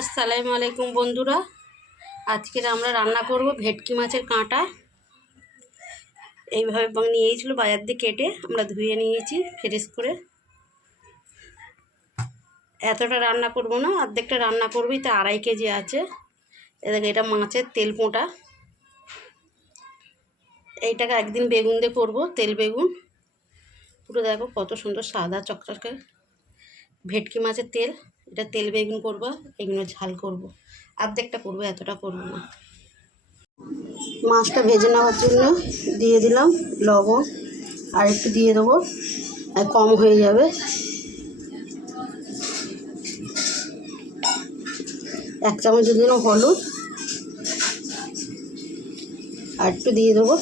আসসালামু আলাইকুম বন্ধুরা, আজকে আমরা রান্না করব ভেটকি মাছের কাঁটা। এইভাবে নিয়েছিল বাজার দিয়ে কেটে আমরা ধুয়ে নিয়েছি ফ্রেশ করে। এতটা রান্না করব না, অর্ধেকটা রান্না করবি, তা 2.5 কেজি আছে। এটা মাছের তেল পোঁটা। এইটাকে একদিন বেগুন দিয়ে করবো, তেল বেগুন। পুরো দেখো কত সুন্দর সাদা চকচকে ভেটকি মাছের তেল। এটা তেল বেগুন করবো, এগুলো ঝাল করব। অর্ধেকটা করবো, এতটা করবো না। মাছটা ভেজে নেওয়ার জন্য দিয়ে দিলাম লবণ, আর একটু দিয়ে দেবো, কম হয়ে যাবে। 1 চামচ দিয়ে দিলাম হলুদ, আর একটু দিয়ে দেবো,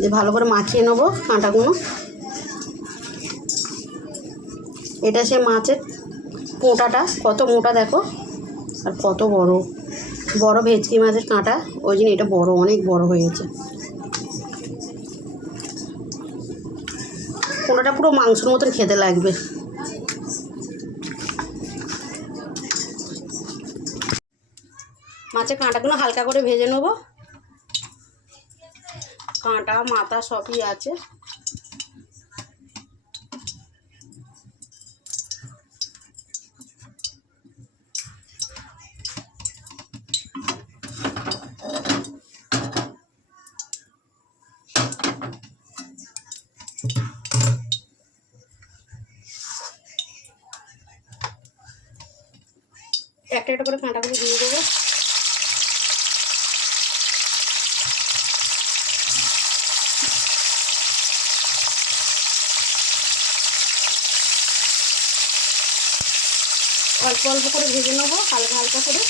দিয়ে ভালো করে মাখিয়ে নেবো কাঁটাগুলো। এটা সে মাছের পোঁটাটা কত মোটা দেখো, আর কত বড় বড় ভেটকি মাছের কাঁটা, ওই জন্য এটা বড়, অনেক বড় হয়েছে। পোঁটাটা পুরো মাংসের মতন খেতে লাগবে। মাছের কাঁটাগুলো হালকা করে ভেজে নেব। কাঁটা মাথা সবই আছে। একটা একটা করে কাঁটাগুলো দিয়ে দেবো। অল্প অল্প করে ভেজে নেবো, হালকা হালকা করে।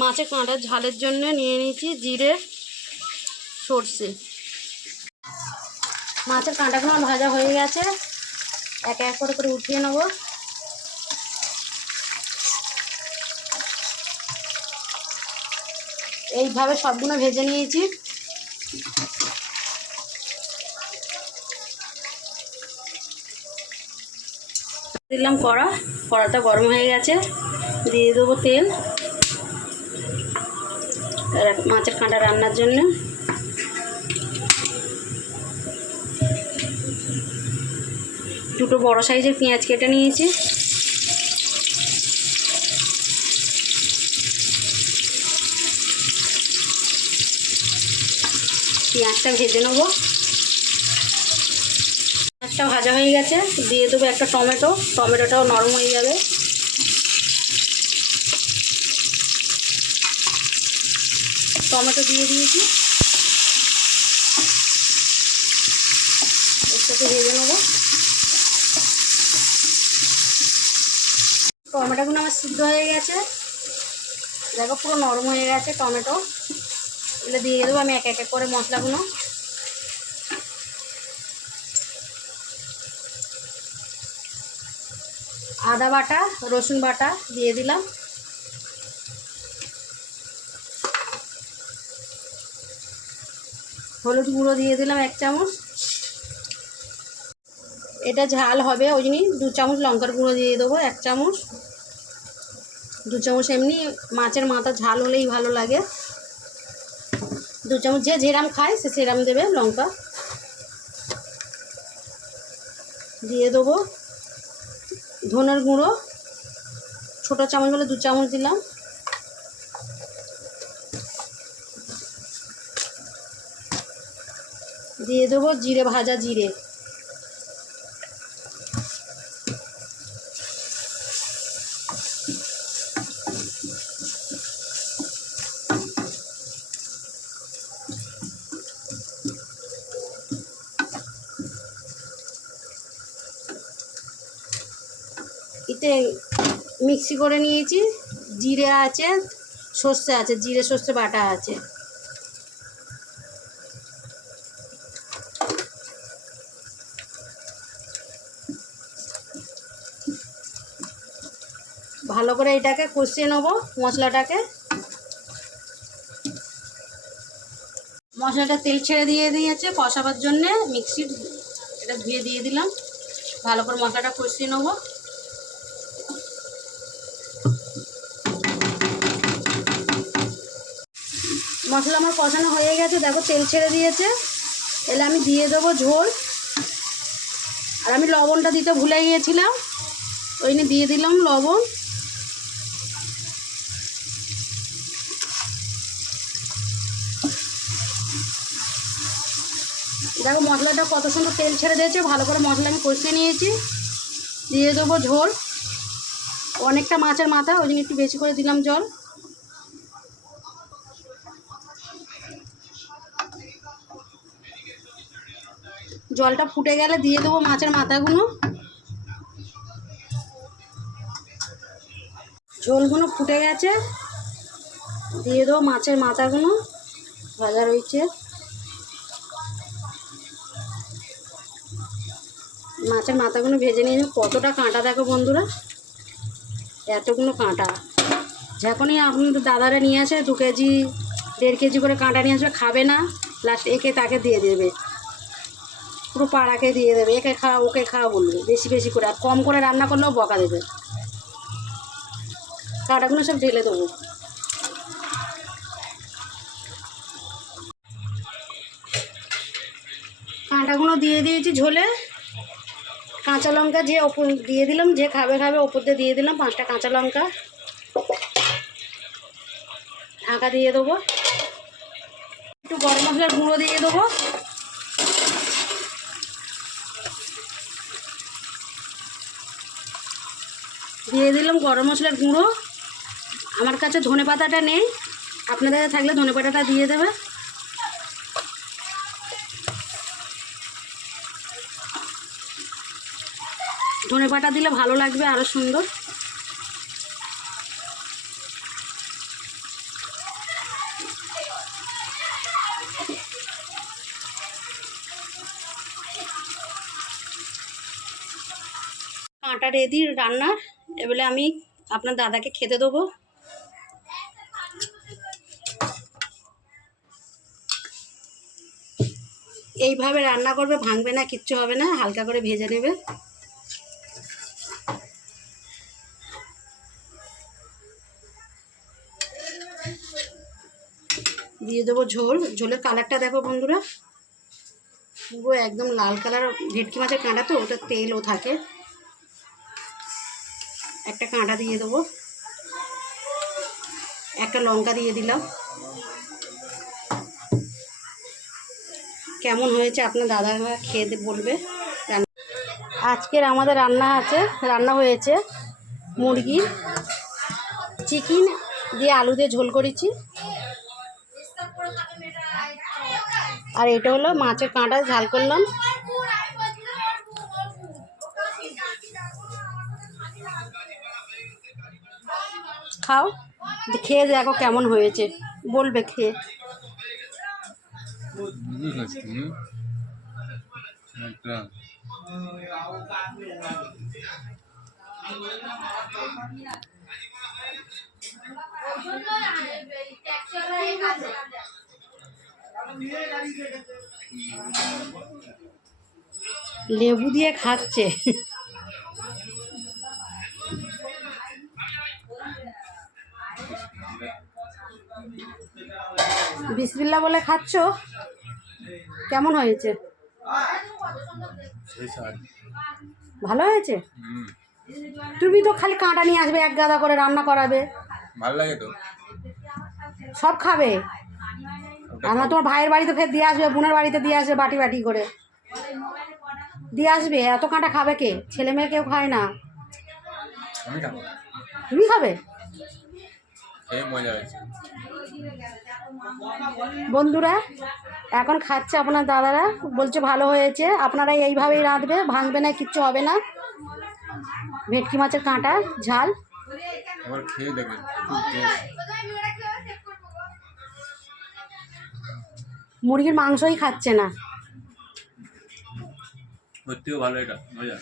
মাছের কাঁটার ঝালের জন্য নিয়ে নিয়েছি জিরে সর্ষে। মাছের কাঁটাগুলো ভাজা হয়ে গেছে, এক এক করে করে উঠিয়ে নেব। এইভাবে সবগুলো ভেজে নিয়েছি। দিলাম কড়াটা গরম হয়ে গেছে, দিয়ে দেবো তেল মাছের কাঁটা রান্নার জন্য। দুটো বড় সাইজের পেঁয়াজ কেটে নিয়েছি। পেঁয়াজটা ভেজে নেবো। পেঁয়াজটা ভাজা হয়ে গেছে, দিয়ে দেবো একটা টমেটোটাও নরম হয়ে যাবে। টমেটো দিয়ে দিয়েছি, এর সাথে ভেজে নেবো। টমেটোগুলো আমার সিদ্ধ হয়ে গেছে, দেখো পুরো নরম হয়ে গেছে টমেটো। এগুলো দিয়ে দেবো আমি এক এক করে মশলাগুলো। আদা বাটা, রসুন বাটা দিয়ে দিলাম। হলুদ গুঁড়ো দিয়ে দিলাম 1 চামচ। এটা ঝাল হবে ওই জন্যই 2 চামচ লঙ্কার গুঁড়ো দিয়ে দেবো, 1 চামচ। 2 চামচ এমনি মাছের মাথা ঝাল হলেই ভালো লাগে। 2 চামচ যে যেরাম খায় সে সেরাম দেবে লঙ্কা। দিয়ে দেবো ধনের গুঁড়ো, ছোটো চামচ বলে 2 চামচ দিলাম। দিয়ে দেবো ভাজা জিরে। এতে মিক্সি করে নিয়েছি, জিরে আছে, সর্ষে আছে, জিরে সর্ষে বাটা আছে। ভালো করে এটাকে কষিয়ে নেবো মশলাটাকে। মশলাটা তেল ছেড়ে দিয়ে দিয়েছে কষাবার জন্যে, মিক্সির এটা ধুয়ে দিয়ে দিলাম। ভালো করে মশলাটা কষিয়ে নেবো। মশলা আমার কষানো হয়ে গেছে, দেখো তেল ছেড়ে দিয়েছে। এলে আমি দিয়ে দেবো ঝোল। আর আমি লবণটা দিতে ভুলে গিয়েছিলাম, ওই নিয়ে দিয়ে দিলাম লবণ। দেখো মশলাটা কত সুন্দর তেল ছেড়ে দিয়েছে, ভালো করে মশলা আমি কষিয়ে নিয়েছি। দিয়ে দেবো ঝোল, অনেকটা মাছের মাথা, ওই জন্য একটু বেশি করে দিলাম জল। জলটা ফুটে গেলে দিয়ে দেবো মাছের মাথাগুলো। ঝোলগুলো ফুটে গেছে, দিয়ে দেবো মাছের মাথাগুলো ভাজা রয়েছে। মাছের মাথাগুলো ভেজে নিয়ে কতটা কাঁটা দেখো বন্ধুরা, এতগুলো কাঁটা। যখনই আপনাদের দাদারা নিয়ে আসে 2 কেজি 1.5 কেজি করে কাঁটা নিয়ে আসবে, খাবে না, লাস্ট একে তাকে দিয়ে দেবে, পুরো পাড়াকে দিয়ে দেবে, একে খাওয়া ওকে খাওয়া বলবে, বেশি বেশি করে। আর কম করে রান্না করলেও বকা দেবে। কাঁটাগুলো সব ঢেলে দেবো। কাঁটাগুলো দিয়ে দিয়েছি ঝোলে। কাঁচা লঙ্কা যে ওপর দিয়ে দিলাম, যে খাবে খাবে ওপর দিয়ে দিলাম 5টা কাঁচা লঙ্কা। ঢাকা দিয়ে দেবো। একটু গরম মশলার গুঁড়ো দিয়ে দেবো। দিয়ে দিলাম গরম মশলার গুঁড়ো। আমার কাছে ধনেপাতাটা নেই, আপনাদের থাকলে ধনেপাতাটা দিয়ে দেবে। ধনেপাতা দিলে ভালো লাগবে, আরও সুন্দর। কাঁটা রেডি রান্নার। এবারে আমি আপনার দাদাকে খেতে দেবো। এইভাবে রান্না করবে, ভাঙবে না, কিচ্ছু হবে না, হালকা করে ভেজে নেবে। দিয়ে দেবো ঝোল। ঝোলের কালারটা দেখো বন্ধুরা, পুরো একদম লাল কালার। ভেটকি মাছের কাঁটা তো, ওটা তেলও থাকে। একটা কাঁটা দিয়ে দেবো, একটা লঙ্কা দিয়ে দিলাম। কেমন হয়েছে আপনার দাদা খেয়ে বলবে। আজকের আমাদের রান্না হয়েছে মুরগির চিকেন দিয়ে আলু দিয়ে ঝোল করেছি। আর এটা হলো মাছের কাঁটা ঝাল করলাম। খাও, খেয়ে দেখো কেমন হয়েছে, বলবে খেয়ে। লেবু দিয়ে খাচ্ছে। বিসমিল্লাহ বলে খাচ্ছ, কেমন হয়েছে? ভালো হয়েছে। তুমি তো খালি কাঁটা নিয়ে আসবে, এক গাদা করে রান্না করাবে, ভালো লাগে তো, সব খাবে। আমরা তোমার ভাইয়ের বাড়িতে ফের দিয়ে আসবে, বোনের বাড়িতে দিয়ে আসবে, বাটি বাটি করে দিয়ে আসবে। এত কাঁটা খাবে কে? ছেলে মেয়ে কেউ খায় না। তুমি খাবে? মজা হয়েছে বন্ধুরা। এখন খাচ্ছে আপনার দাদারা, বলছে ভালো হয়েছে। আপনারা এইভাবেই রাঁধবে, ভাঙবে না, কিচ্ছু হবে না। ভেটকি মাছের কাঁটা ঝাল। খেয়ে দেখে মুরগির মাংসই খাচ্ছে না। সত্যিও ভালো, এটা মজা।